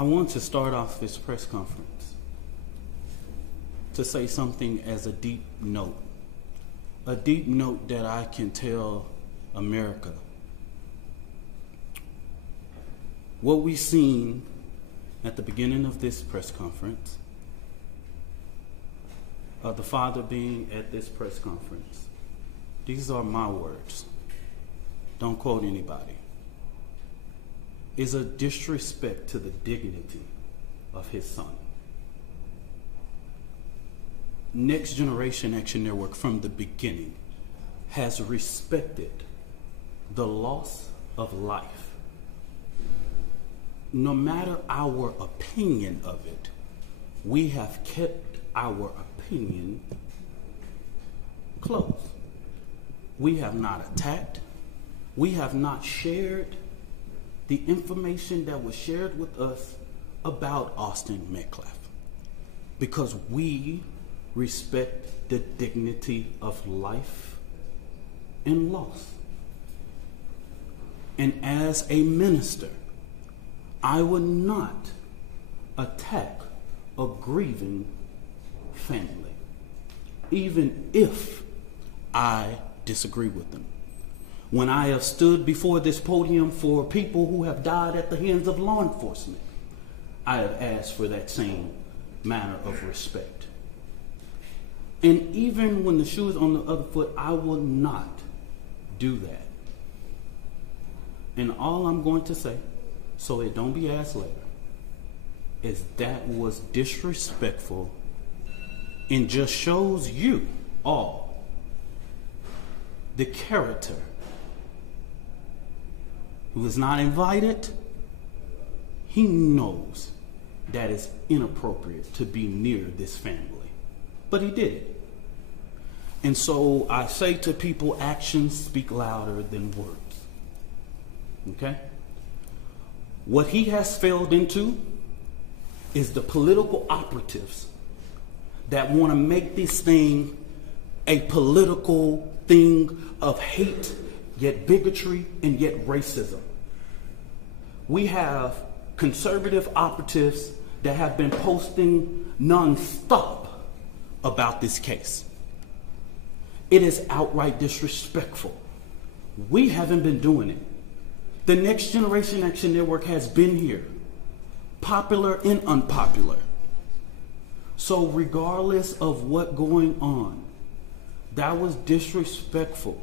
I want to start off this press conference to say something as a deep note that I can tell America. What we've seen at the beginning of this press conference, the father being at this press conference, these are my words, don't quote anybody, is a disrespect to the dignity of his son. Next Generation Action Network from the beginning has respected the loss of life. No matter our opinion of it, we have kept our opinion close. We have not attacked. We have not shared the information that was shared with us about Austin Metcalf, because we respect the dignity of life and loss. And as a minister, I would not attack a grieving family, even if I disagree with them. When I have stood before this podium for people who have died at the hands of law enforcement, I have asked for that same manner of respect. And even when the shoe is on the other foot, I will not do that. And all I'm going to say, so it don't be asked later, is that was disrespectful and just shows you all the character who is not invited. He knows that it's inappropriate to be near this family, but he did it. And so I say to people, actions speak louder than words. Okay? What he has failed into is the political operatives that want to make this thing a political thing of hate, yet bigotry, and yet racism. We have conservative operatives that have been posting nonstop about this case. It is outright disrespectful. We haven't been doing it. The Next Generation Action Network has been here, popular and unpopular. So regardless of what's going on, that was disrespectful.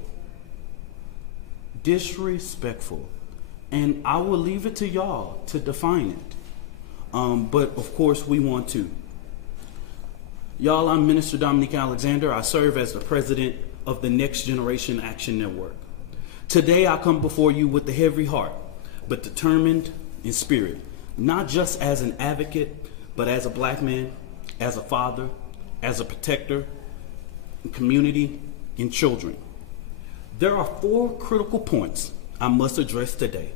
Disrespectful. And I will leave it to y'all to define it. But of course we want to. Y'all, I'm Minister Dominique Alexander. I serve as the president of the Next Generation Action Network. Today I come before you with a heavy heart, but determined in spirit, not just as an advocate, but as a black man, as a father, as a protector, community, and children. There are 4 critical points I must address today,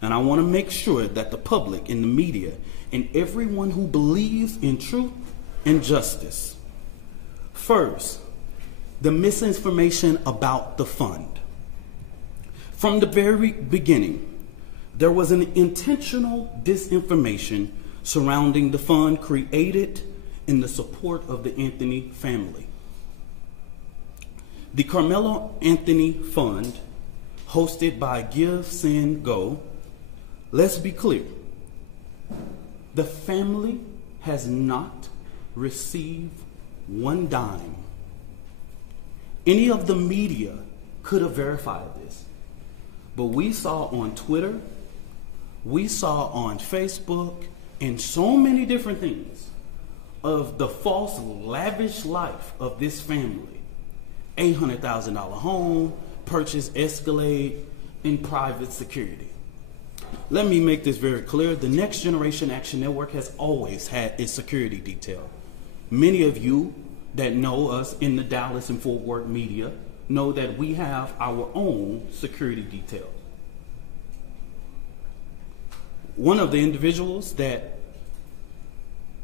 and I want to make sure that the public and the media and everyone who believes in truth and justice. First, the misinformation about the fund. From the very beginning, there was an intentional disinformation surrounding the fund created in the support of the Anthony family. The Karmelo Anthony Fund, hosted by Give, Send, Go, let's be clear, the family has not received one dime. Any of the media could have verified this, but we saw on Twitter, we saw on Facebook, and so many different things of the false, lavish life of this family. $800,000 home, purchase Escalade, and private security. Let me make this very clear. The Next Generation Action Network has always had its security detail. Many of you that know us in the Dallas and Fort Worth media know that we have our own security detail. One of the individuals that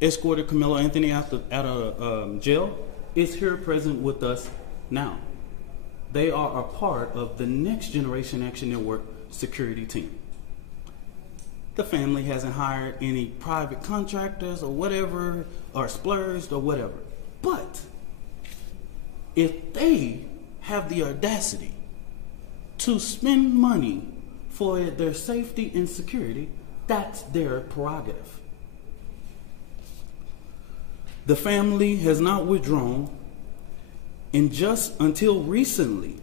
escorted Karmelo Anthony out of jail is here present with us now. They are a part of the Next Generation Action Network security team. The family hasn't hired any private contractors or whatever, or splurged or whatever. But if they have the audacity to spend money for their safety and security, that's their prerogative. The family has not withdrawn, and just until recently,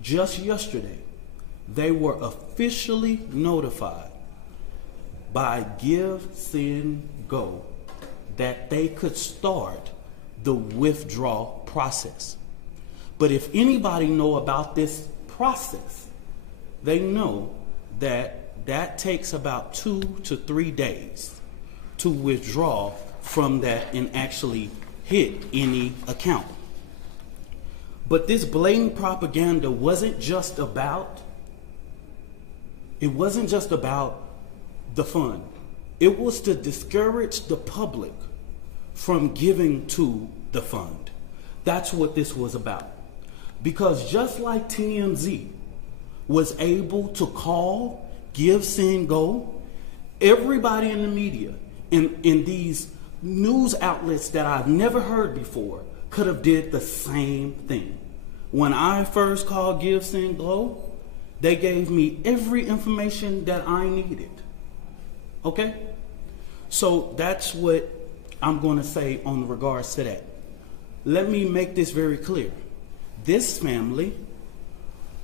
just yesterday, they were officially notified by Give, Send, Go that they could start the withdrawal process. But if anybody know about this process, they know that that takes about 2 to 3 days to withdraw from that and actually hit any account. But this blatant propaganda wasn't just about the fund. It was to discourage the public from giving to the fund. That's what this was about. Because just like TMZ was able to call, give, send, go, everybody in the media, in these news outlets that I've never heard before, could have did the same thing. When I first called Give, Send, Go, they gave me every information that I needed. Okay? So that's what I'm going to say on regards to that. Let me make this very clear. This family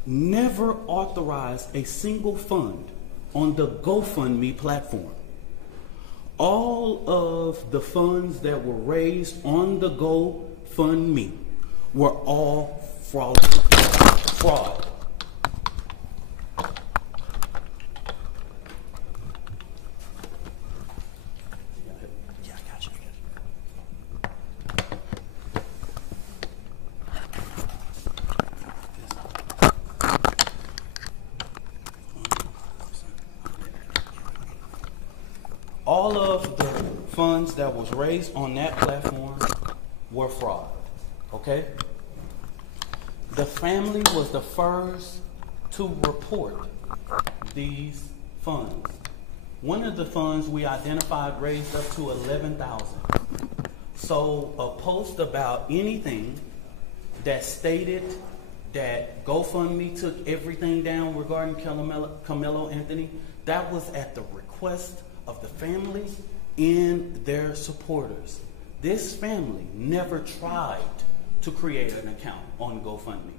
never authorized a single fund on the GoFundMe platform. All of the funds that were raised on the GoFundMe were all fraud. Yeah, I got you. All of the funds that was raised on that platform were fraud. Okay? The family was the first to report these funds. One of the funds we identified raised up to $11,000. So a post about anything that stated that GoFundMe took everything down regarding Karmelo Anthony, that was at the request of the family and their supporters. This family never tried to create an account on GoFundMe.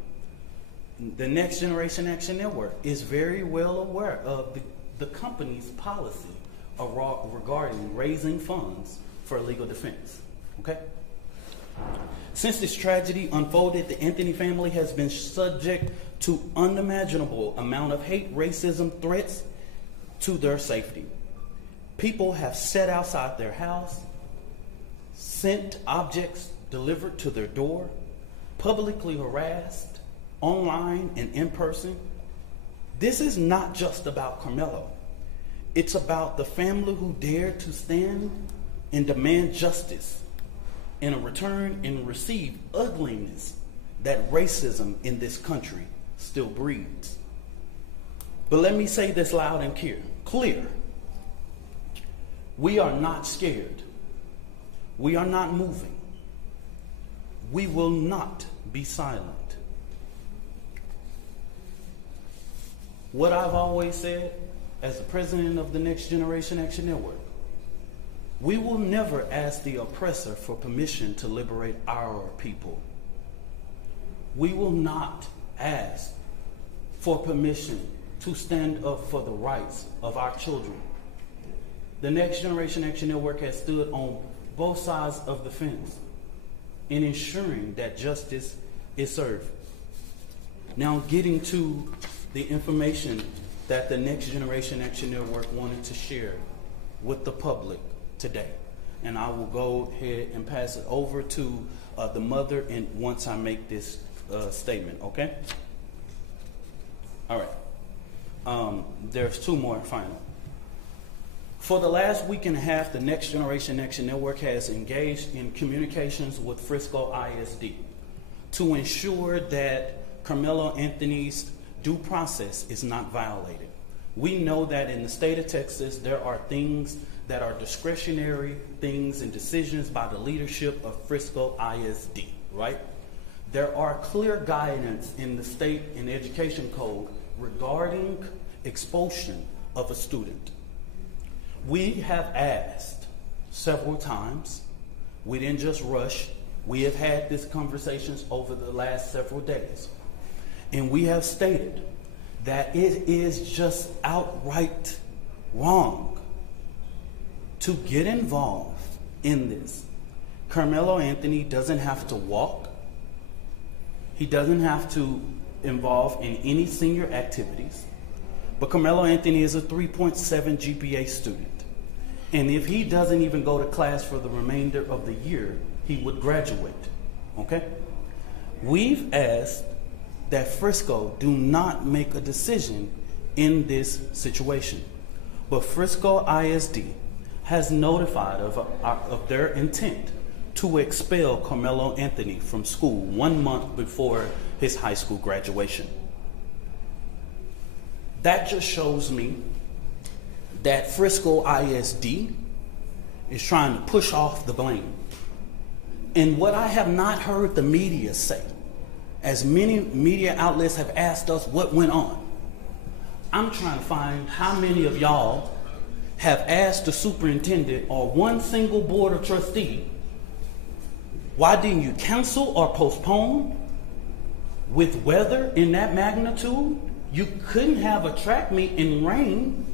The Next Generation Action Network is very well aware of the company's policy regarding raising funds for legal defense. Okay? Since this tragedy unfolded, the Anthony family has been subject to unimaginable amount of hate, racism, threats to their safety. People have sat outside their house, sent objects delivered to their door, publicly harassed, online and in person. This is not just about Karmelo. It's about the family who dared to stand and demand justice in a return and receive ugliness that racism in this country still breeds. But let me say this loud and clear. We are not scared. We are not moving. We will not be silent. What I've always said as the president of the Next Generation Action Network, we will never ask the oppressor for permission to liberate our people. We will not ask for permission to stand up for the rights of our children. The Next Generation Action Network has stood on both sides of the fence in ensuring that justice is served. Now, getting to the information that the Next Generation Action Network wanted to share with the public today. And I will go ahead and pass it over to the mother and once I make this statement, okay? All right. There's two more final. For the last week and a half, the Next Generation Action Network has engaged in communications with Frisco ISD to ensure that Karmelo Anthony's due process is not violated. We know that in the state of Texas, there are things that are discretionary things and decisions by the leadership of Frisco ISD, right? There are clear guidance in the state and education code regarding expulsion of a student. We have asked several times. We didn't just rush. We have had these conversations over the last several days. And we have stated that it is just outright wrong to get involved in this. Karmelo Anthony doesn't have to walk. He doesn't have to involve in any senior activities. But Karmelo Anthony is a 3.7 GPA student. And if he doesn't even go to class for the remainder of the year, he would graduate. Okay? We've asked that Frisco do not make a decision in this situation. But Frisco ISD has notified of their intent to expel Karmelo Anthony from school 1 month before his high school graduation. That just shows me that Frisco ISD is trying to push off the blame. And what I have not heard the media say, as many media outlets have asked us what went on, I'm trying to find how many of y'all have asked the superintendent or one single board of trustee, why didn't you cancel or postpone? With weather in that magnitude, you couldn't have a track meet in rain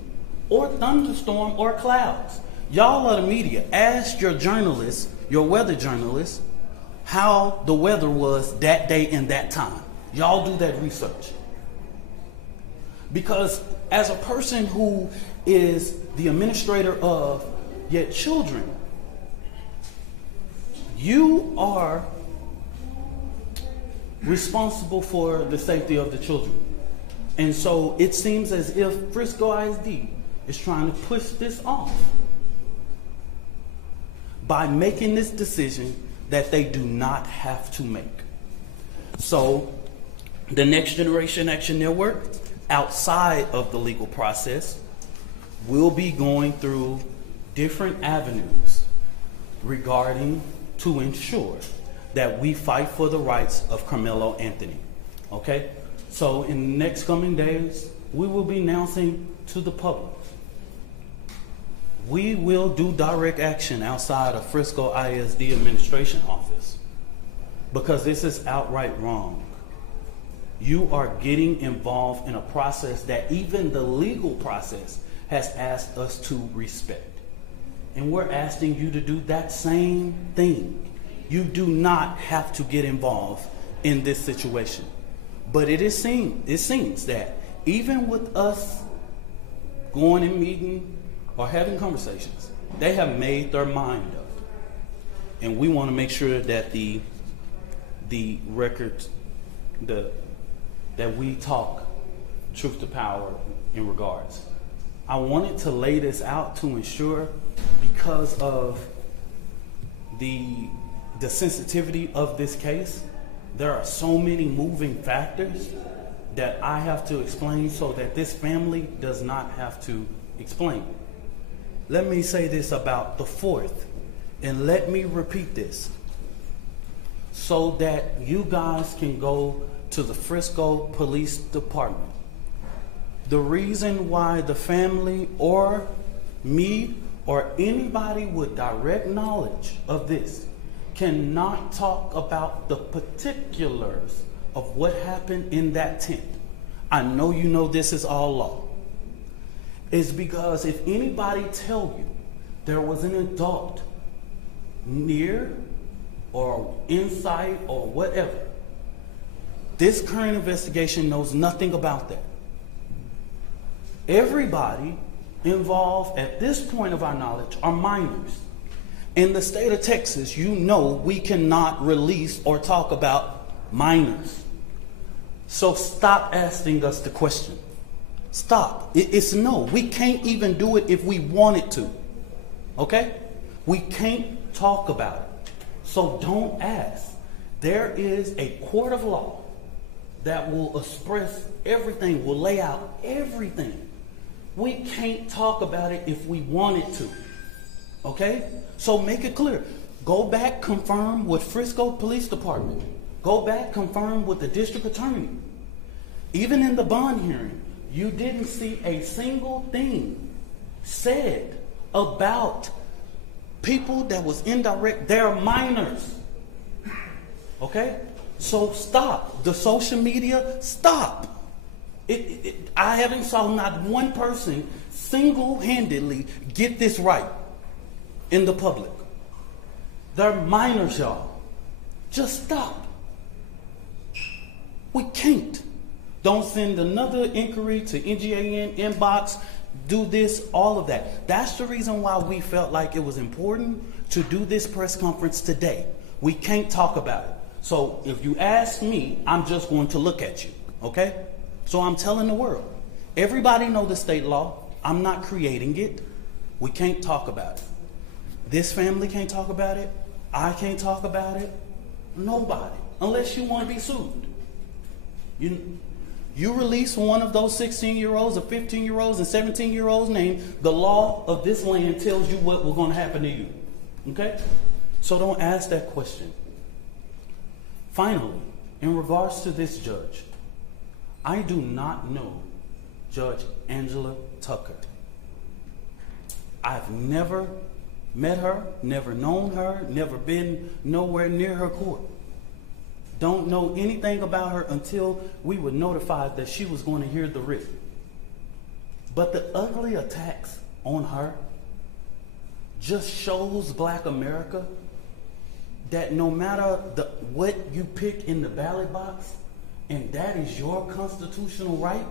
or thunderstorm or clouds. Y'all are the media. Ask your journalists, your weather journalists, how the weather was that day and that time. Y'all do that research. Because as a person who is the administrator of your children, you are responsible for the safety of the children. And so it seems as if Frisco ISD is trying to push this off by making this decision that they do not have to make. So the Next Generation Action Network, outside of the legal process, will be going through different avenues regarding to ensure that we fight for the rights of Karmelo Anthony. Okay? So in the next coming days, we will be announcing to the public. We will do direct action outside of Frisco ISD administration office because this is outright wrong. You are getting involved in a process that even the legal process has asked us to respect. And we're asking you to do that same thing. You do not have to get involved in this situation. But it seems that even with us going and meeting or having conversations, they have made their mind up. And we want to make sure that the records, that we talk truth to power in regards. I wanted to lay this out to ensure, because of the sensitivity of this case, there are so many moving factors that I have to explain so that this family does not have to explain. Let me say this about the 4th, and let me repeat this so that you guys can go to the Frisco Police Department. The reason why the family or me or anybody with direct knowledge of this cannot talk about the particulars of what happened in that tent, I know you know this is all law, is because if anybody tell you there was an adult near or inside or whatever, this current investigation knows nothing about that. Everybody involved at this point of our knowledge are minors. In the state of Texas, you know we cannot release or talk about minors. So stop asking us the question. Stop. It's no. We can't even do it if we wanted to. Okay? We can't talk about it. So don't ask. There is a court of law that will express everything, will lay out everything We can't talk about it if we wanted to. Okay? So make it clear. Go back, confirm with Frisco Police Department. Go back, confirm with the district attorney. Even in the bond hearing, you didn't see a single thing said about people that was indirect. They're minors. Okay? So stop. The social media, stop. I haven't saw not one person single-handedly get this right in the public. They're minors, y'all. Just stop. We can't. Don't send another inquiry to NGAN inbox. Do this, all of that. That's the reason why we felt like it was important to do this press conference today. We can't talk about it. So if you ask me, I'm just going to look at you, okay? So I'm telling the world. Everybody know the state law. I'm not creating it. We can't talk about it. This family can't talk about it. I can't talk about it. Nobody. Unless you want to be sued. You release one of those 16-year-olds or 15-year-olds and 17-year-olds' name, the law of this land tells you what was going to happen to you. Okay? So don't ask that question. Finally, in regards to this judge, I do not know Judge Angela Tucker. I've never met her, never known her, never been nowhere near her court. Don't know anything about her until we were notified that she was going to hear the writ. But the ugly attacks on her just shows Black America that no matter what you pick in the ballot box, and that is your constitutional right,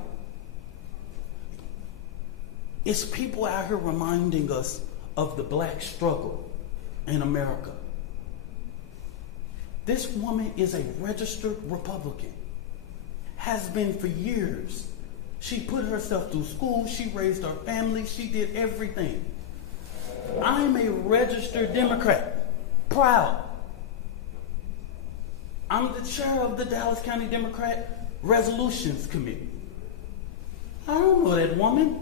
it's people out here reminding us of the Black struggle in America. This woman is a registered Republican, has been for years. She put herself through school, she raised her family, she did everything. I'm a registered Democrat, proud. I'm the chair of the Dallas County Democrat Resolutions Committee. I don't know that woman.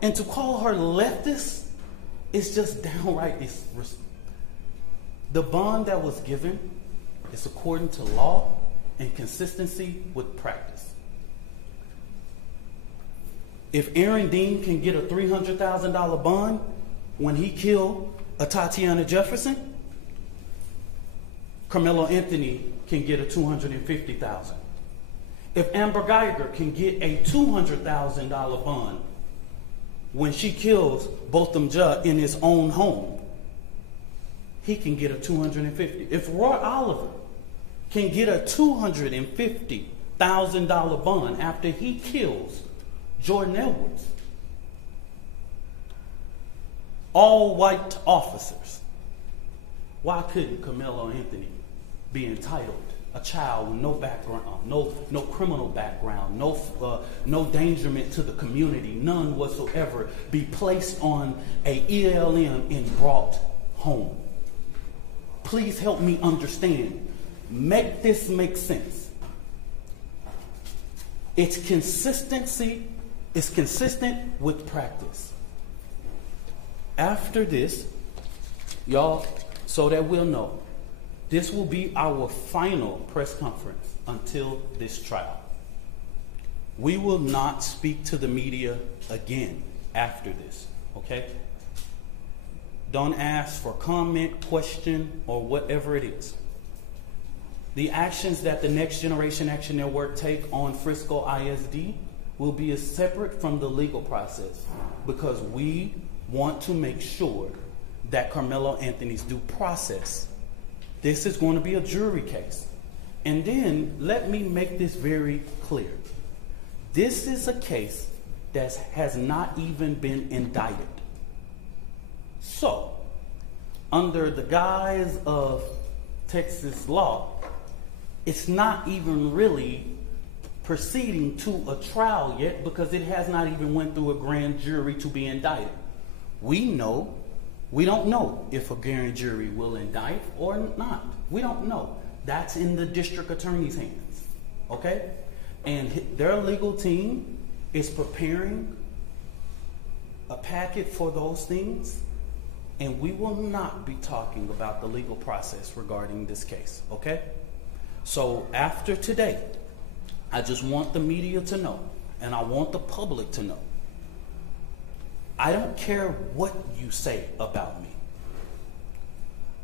And to call her leftist is just downright disrespectful. The bond that was given is according to law and consistency with practice. If Aaron Dean can get a $300,000 bond when he killed a Tatiana Jefferson, Karmelo Anthony can get a $250,000. If Amber Geiger can get a $200,000 bond when she kills Botham Judge in his own home, he can get a $250,000. If Roy Oliver can get a $250,000 bond after he kills Jordan Edwards, all white officers, why couldn't Karmelo Anthony be entitled? A child with no background, no criminal background, no endangerment to the community, none whatsoever, be placed on a ELM and brought home. Please help me understand. Make this make sense. It's consistency. It's consistent with practice. After this, y'all, so that we'll know, this will be our final press conference until this trial. We will not speak to the media again after this, okay? Don't ask for comment, question, or whatever it is. The actions that the Next Generation Action Network take on Frisco ISD will be separate from the legal process because we want to make sure that Karmelo Anthony's due process. This is going to be a jury case. And then let me make this very clear. This is a case that has not even been indicted. So, under the guise of Texas law, it's not even really proceeding to a trial yet because it has not even went through a grand jury to be indicted. We don't know if a grand jury will indict or not. We don't know. That's in the district attorney's hands, okay? And their legal team is preparing a packet for those things, and we will not be talking about the legal process regarding this case, okay? So after today, I just want the media to know, and I want the public to know, I don't care what you say about me.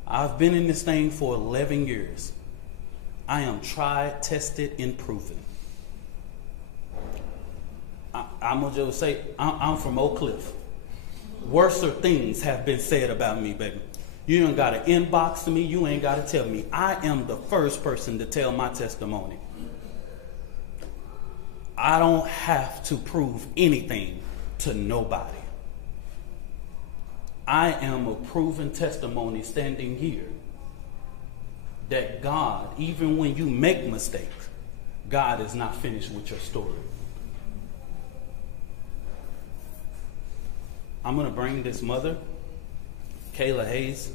I've been in this thing for 11 years. I am tried, tested, and proven. I'm going to just say, I'm from Oak Cliff. Worser things have been said about me, baby. You ain't got to inbox to me. You ain't got to tell me. I am the first person to tell my testimony. I don't have to prove anything to nobody. I am a proven testimony standing here that God, even when you make mistakes, God is not finished with your story. I'm going to bring this mother, Kayla Hayes,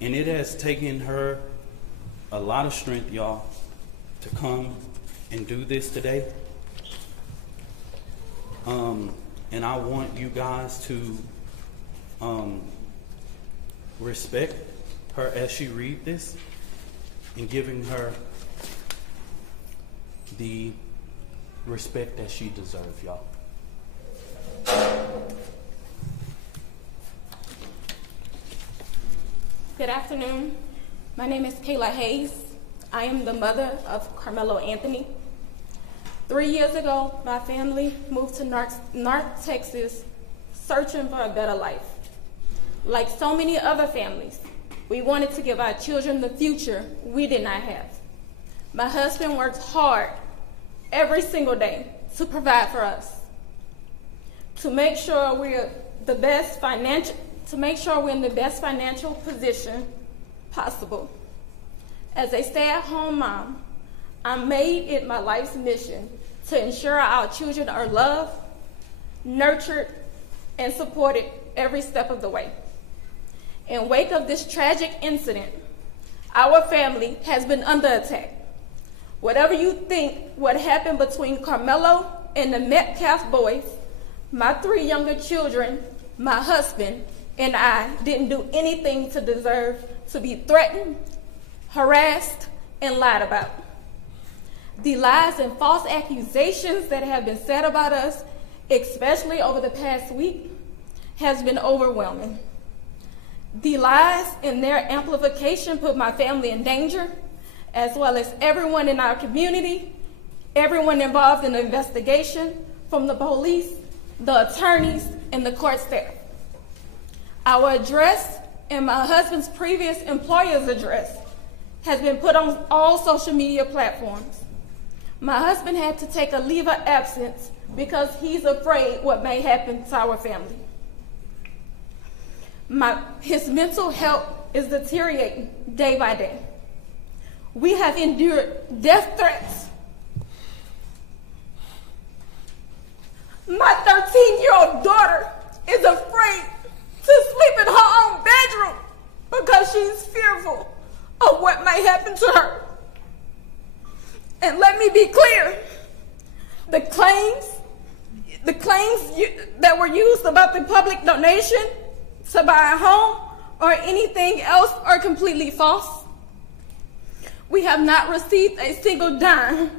and it has taken her a lot of strength, y'all, to come and do this today. And I want you guys to respect her as she read this, and giving her the respect that she deserves, y'all. Good afternoon. My name is Kayla Hayes. I am the mother of Karmelo Anthony. 3 years ago, my family moved to North Texas searching for a better life. Like so many other families, we wanted to give our children the future we did not have. My husband works hard every single day to provide for us, to make sure we're in the best financial position possible. As a stay-at-home mom, I made it my life's mission to ensure our children are loved, nurtured, and supported every step of the way. In wake of this tragic incident, our family has been under attack. Whatever you think what happened between Karmelo and the Metcalf boys, my 3 younger children, my husband, and I didn't do anything to deserve to be threatened, harassed, and lied about. The lies and false accusations that have been said about us, especially over the past week, has been overwhelming. The lies and their amplification put my family in danger, as well as everyone in our community, everyone involved in the investigation, from the police, the attorneys, and the court staff. Our address and my husband's previous employer's address has been put on all social media platforms. My husband had to take a leave of absence because he's afraid what may happen to our family. His mental health is deteriorating day by day. We have endured death threats. My 13-year-old daughter is afraid to sleep in her own bedroom because she's fearful of what may happen to her. And let me be clear, the claims that were used about the public donation to buy a home or anything else are completely false. We have not received a single dime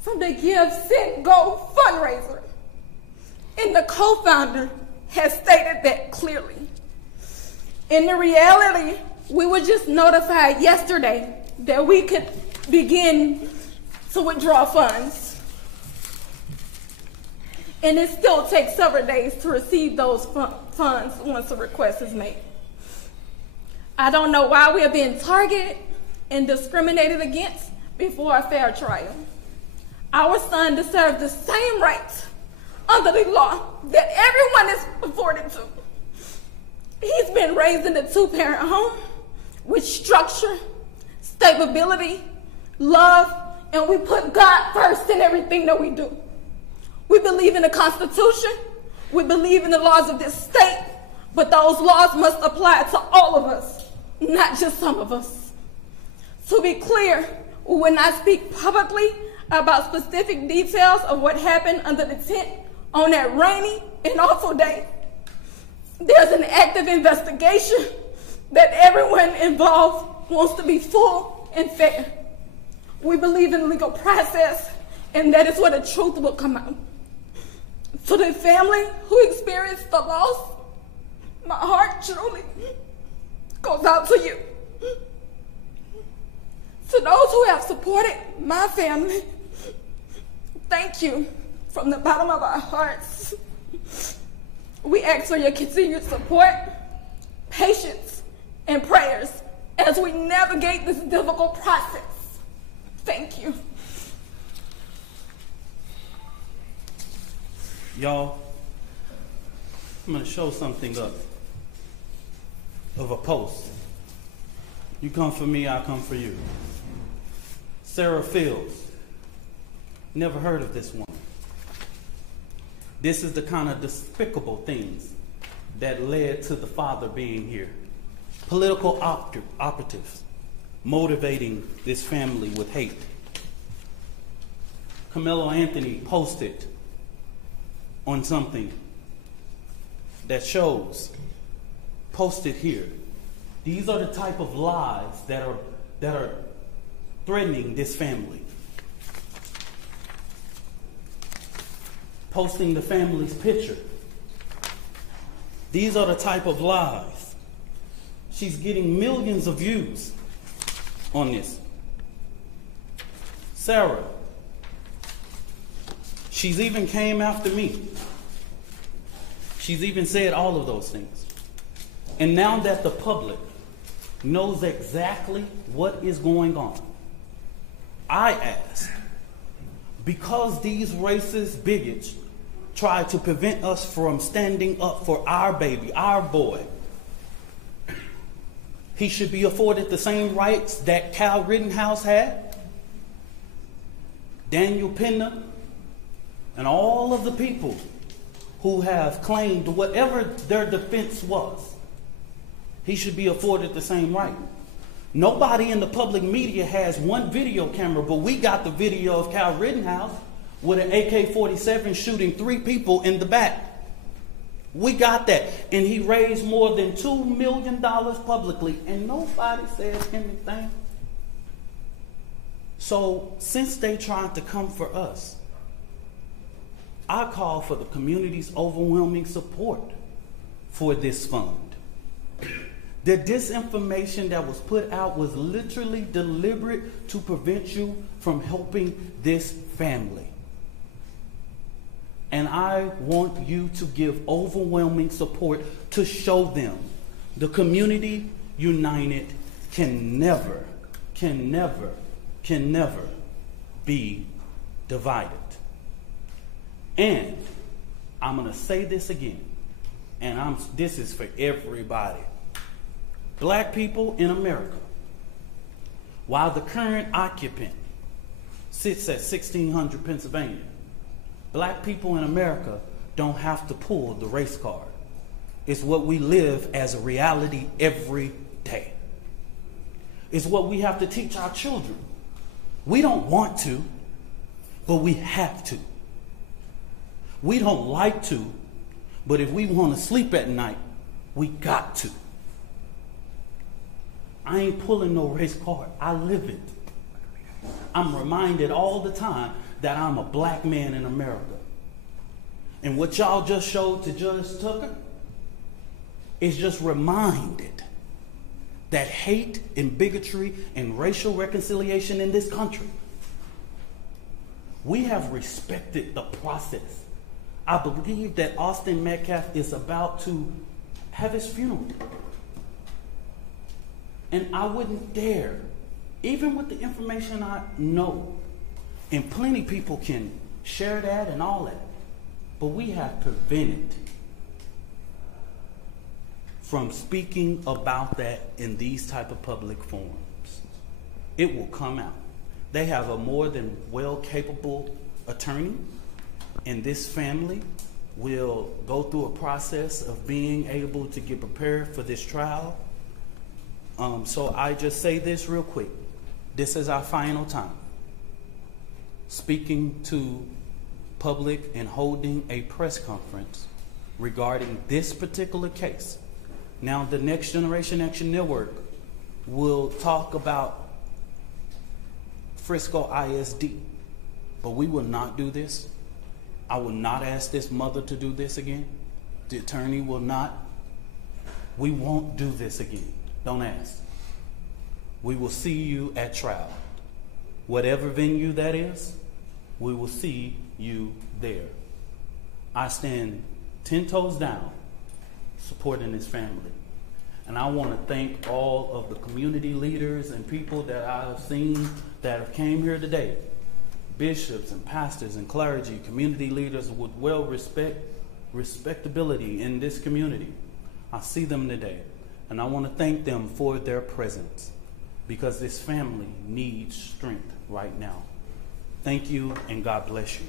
from the Give, Send, Go fundraiser. And the co-founder has stated that clearly. In the reality, we were just notified yesterday that we could begin to withdraw funds. And it still takes several days to receive those funds once a request is made. I don't know why we are being targeted and discriminated against before a fair trial. Our son deserves the same rights under the law that everyone is afforded to. He's been raised in a 2-parent home with structure, stability, love, and we put God first in everything that we do. We believe in the Constitution, we believe in the laws of this state, but those laws must apply to all of us, not just some of us. To be clear, we will not speak publicly about specific details of what happened under the tent on that rainy and awful day. There's an active investigation that everyone involved wants to be full and fair. We believe in legal process, and that is where the truth will come out. To the family who experienced the loss, my heart truly goes out to you. To those who have supported my family, thank you from the bottom of our hearts. We ask for your continued support, patience, and prayers as we navigate this difficult process. Thank you. Y'all, I'm going to show something up of a post. You come for me, I come for you. Sarah Fields. Never heard of this woman. This is the kind of despicable things that led to the father being here. Political operatives motivating this family with hate. Karmelo Anthony posted on something that shows, posted here. These are the type of lies that are threatening this family. Posting the family's picture. These are the type of lies. She's getting millions of views on this. Sarah, she's even came after me. She's even said all of those things. And now that the public knows exactly what is going on, I ask, because these racist bigots try to prevent us from standing up for our baby, our boy, he should be afforded the same rights that Kyle Rittenhouse had, Daniel Penna, and all of the people who have claimed whatever their defense was. He should be afforded the same right. Nobody in the public media has one video camera, but we got the video of Kyle Rittenhouse with an AK-47 shooting 3 people in the back. We got that. And he raised more than $2 million publicly, and nobody says anything. So since they tried to come for us, I call for the community's overwhelming support for this fund. The disinformation that was put out was literally deliberate to prevent you from helping this family. And I want you to give overwhelming support to show them the community united can never be divided. And I'm going to say this again, and this is for everybody. Black people in America, while the current occupant sits at 1600 Pennsylvania, black people in America don't have to pull the race card. It's what we live as a reality every day. It's what we have to teach our children. We don't want to, but we have to. We don't like to, but if we want to sleep at night, we got to. I ain't pulling no race card. I live it. I'm reminded all the time that I'm a black man in America. And what y'all just showed to Judge Tucker is just reminded that hate and bigotry and racial reconciliation in this country, we have respected the process. I believe that Austin Metcalf is about to have his funeral. And I wouldn't dare, even with the information I know, and plenty people can share that and all that, but we have prevented from speaking about that in these type of public forums. It will come out. They have a more than well capable attorney, and this family will go through a process of being able to get prepared for this trial. So I just say this real quick. This is our final time speaking to public and holding a press conference regarding this particular case. Now, the Next Generation Action Network will talk about Frisco ISD, but we will not do this. I will not ask this mother to do this again. The attorney will not. We won't do this again. Don't ask. We will see you at trial. Whatever venue that is, we will see you there. I stand 10 toes down supporting this family. And I want to thank all of the community leaders and people that I have seen that have came here today. Bishops and pastors and clergy, community leaders with respectability in this community. I see them today. And I want to thank them for their presence, because this family needs strength right now. Thank you, and God bless you.